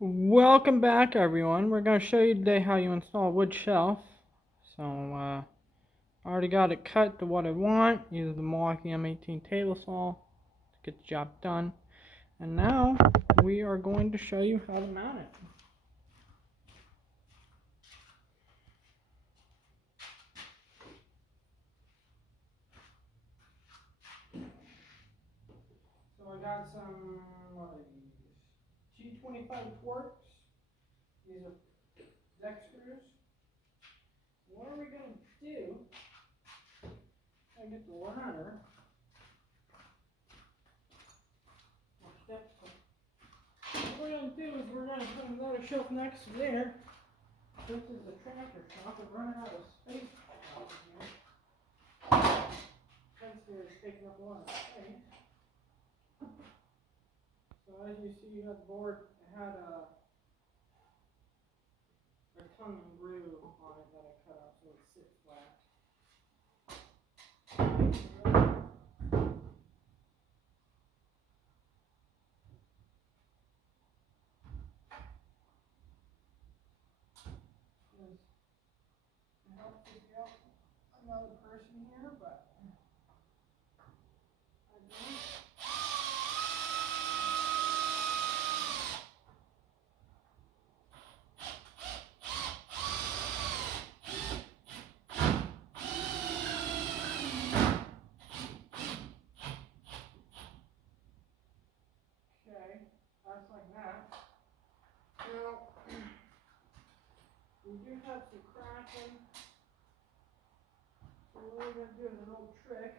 Welcome back, everyone. We're going to show you today how you install a wood shelf. So, I already got it cut to what I want. Use the Milwaukee M18 table saw to get the job done. And now we are going to show you how to mount it. So I got some, what are these? G25 quartz. These are deck screws. What are we going to do? I get the ladder. What we're going to do is we're going to put another shelf next to there. This is a tractor shop. I'm running out of space out here. Since they're taking up a lot of space. So as you see, that board had a tongue and groove on it that I cut out so it sits flat. It helps if you help another person here, but I don't. Okay, that's like that. Now, we do have some cracking. So what we're going to do is an old trick.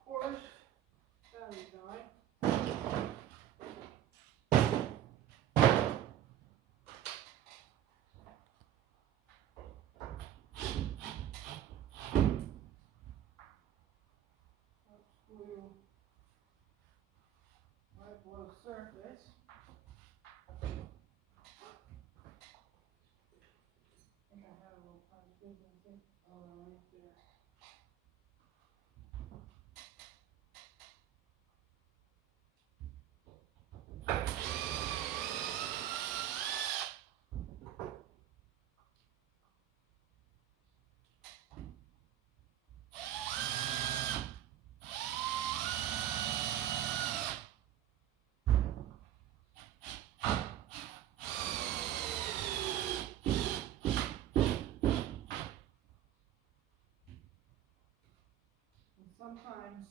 Of course, battery died. Let's glue right below the surface. I think I had a little tiny bit, I think. Oh, right there. And sometimes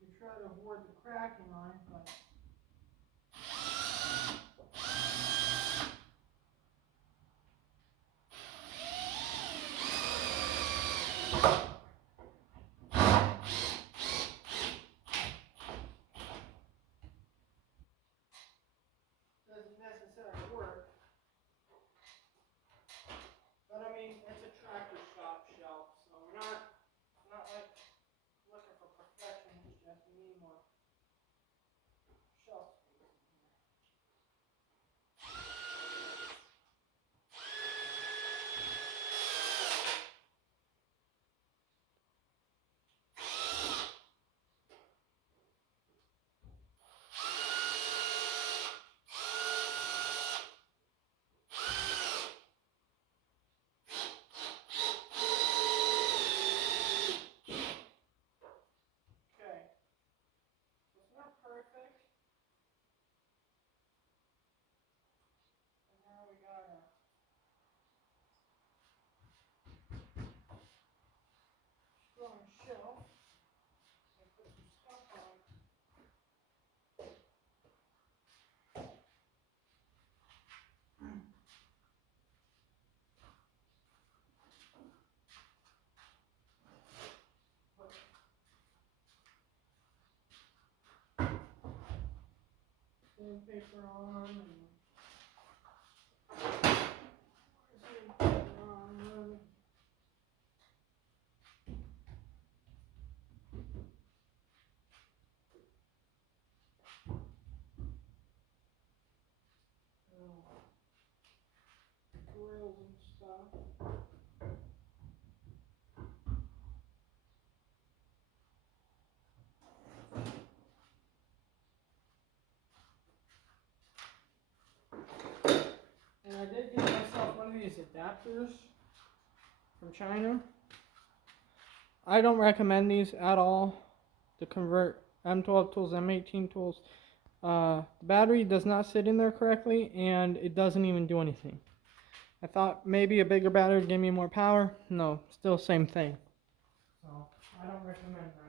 you try to avoid the cracking on it, but it doesn't necessarily work. But I mean, it's a tractor shop shelf, so we're not like looking for perfection, it's just we need more sandpaper on and sandpaper on. Grills and stuff. And I did get myself one of these adapters from China. I don't recommend these at all to convert M12 tools, M18 tools. The battery does not sit in there correctly, and it doesn't even do anything. I thought maybe a bigger battery would give me more power. No, still same thing. So I don't recommend that.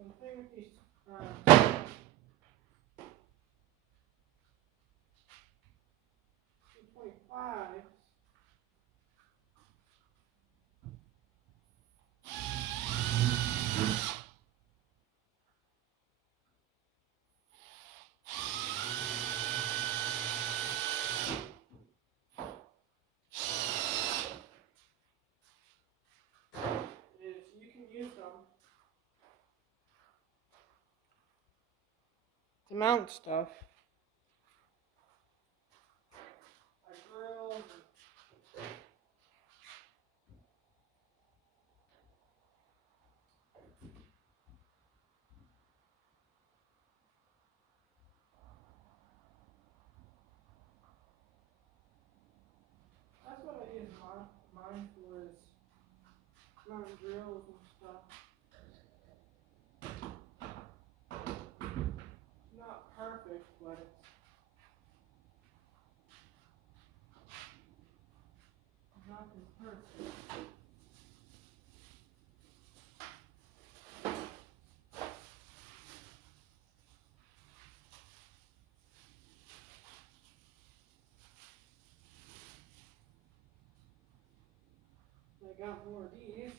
And the thing with these 225s is you can use them to mount stuff like grills. That's what I use mine for, is mounting grills and stuff. It's not perfect, but it's nothing perfect. I got more of these.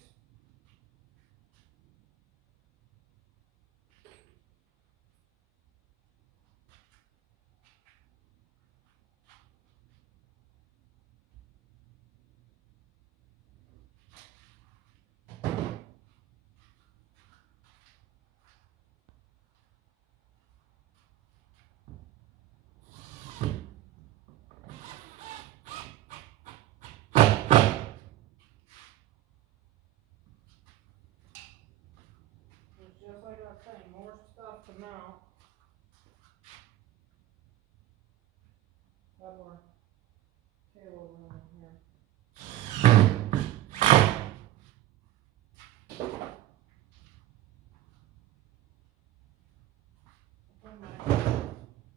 It's just like I was saying, more stuff to mount. Got more table room in here. Put my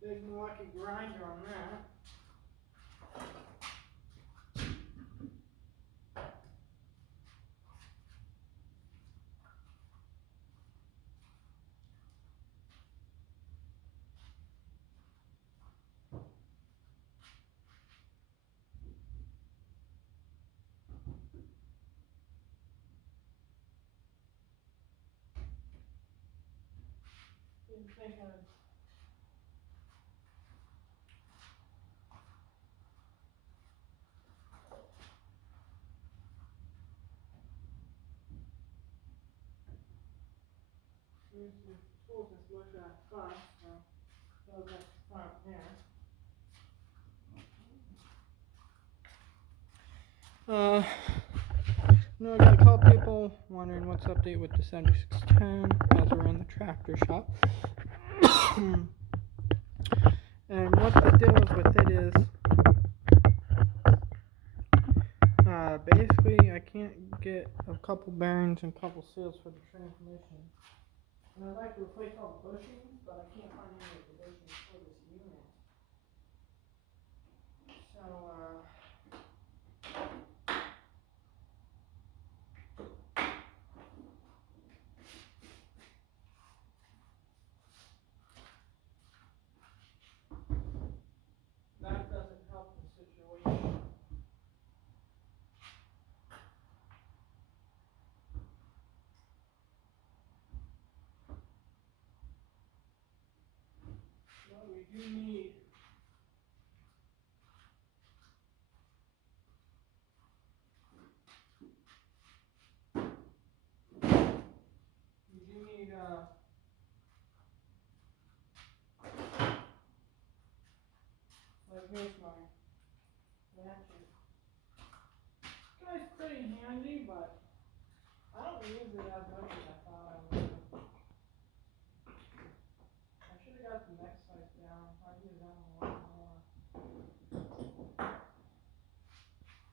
big Milwaukee grinder on that. Didn't think I'd use the tools that's looked at front, so those at the front here. Uh, I got a couple people wondering what's the update with the 7610 as we're in the tractor shop. And what the deal is with it is, basically I can't get a couple bearings and a couple seals for the transmission. And I'd like to replace all the bushings, but I can't find any of the bushings for this unit. So, that doesn't help the situation. What we do need like here's my ratchet. This guy's pretty handy, but I don't use it as much as I thought I would. I should have got the next size down. I'd use that one a lot more.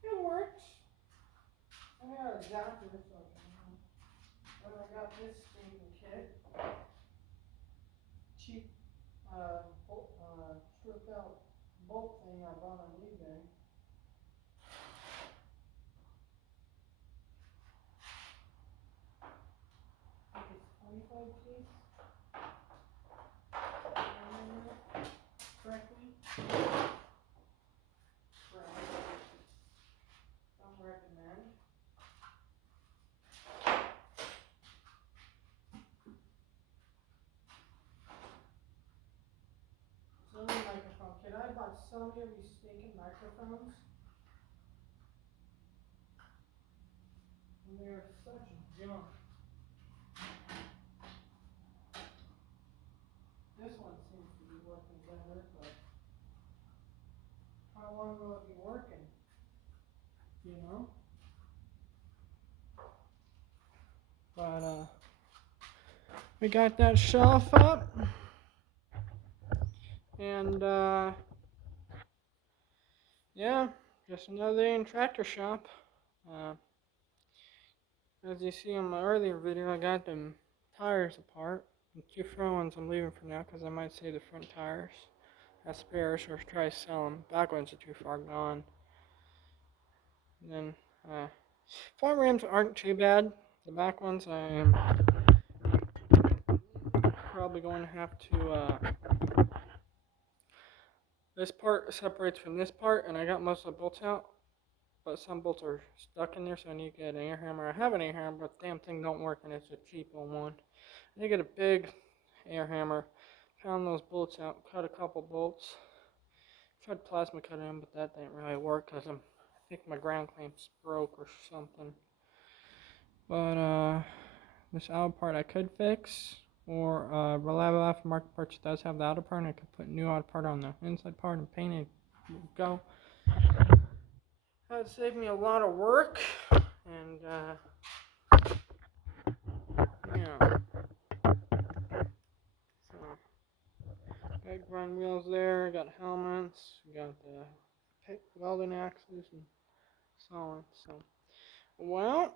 It works. I got an adapter, so I can. But I got this stinking kit. Cheap, stripped out bolt thing I bought on eBay. I think it's 25 piece. Correctly. Don't recommend. Sony microphone kit. I bought so many of these stinking microphones. And they're such junk. This one seems to be working better, but how long will it be working? You know? But, we got that shelf up. And, yeah, just another day in tractor shop. As you see in my earlier video, I got them tires apart. The two front ones I'm leaving for now because I might save the front tires as spares or try to sell them. Back ones are too far gone. And then, front rims aren't too bad. The back ones I am probably going to have to, this part separates from this part, and I got most of the bolts out, but some bolts are stuck in there, so I need to get an air hammer. I have an air hammer, but the damn thing don't work, and it's a cheap one. I need to get a big air hammer. Found those bolts out, cut a couple bolts. Tried plasma cutting them, but that didn't really work because I think my ground clamps broke or something. But this outer part I could fix, or reliable aftermarket parts does have the outer part, and I could put a new outer part on the inside part and paint it. Go. That would save me a lot of work, and yeah. So, got grind wheels there, got helmets, got the welding axes, and so on. So, well.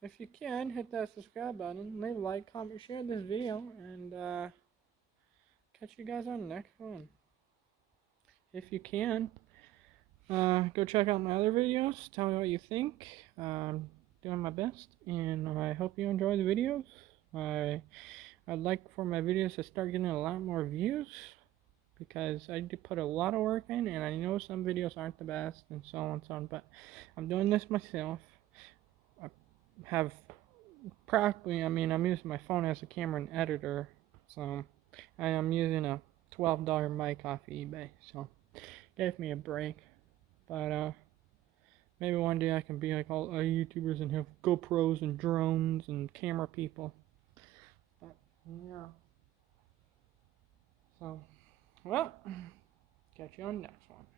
If you can, hit that subscribe button, leave a like, comment, share this video, and catch you guys on the next one. If you can, go check out my other videos, tell me what you think. I'm doing my best, and I hope you enjoy the videos. I'd like for my videos to start getting a lot more views, because I do put a lot of work in, and I know some videos aren't the best, and so on and so on, but I'm doing this myself. I have practically, I'm using my phone as a camera and editor, so I am using a $12 mic off eBay, so gave me a break. But maybe one day I can be like all YouTubers and have GoPros and drones and camera people. But yeah, so well, Catch you on the next one.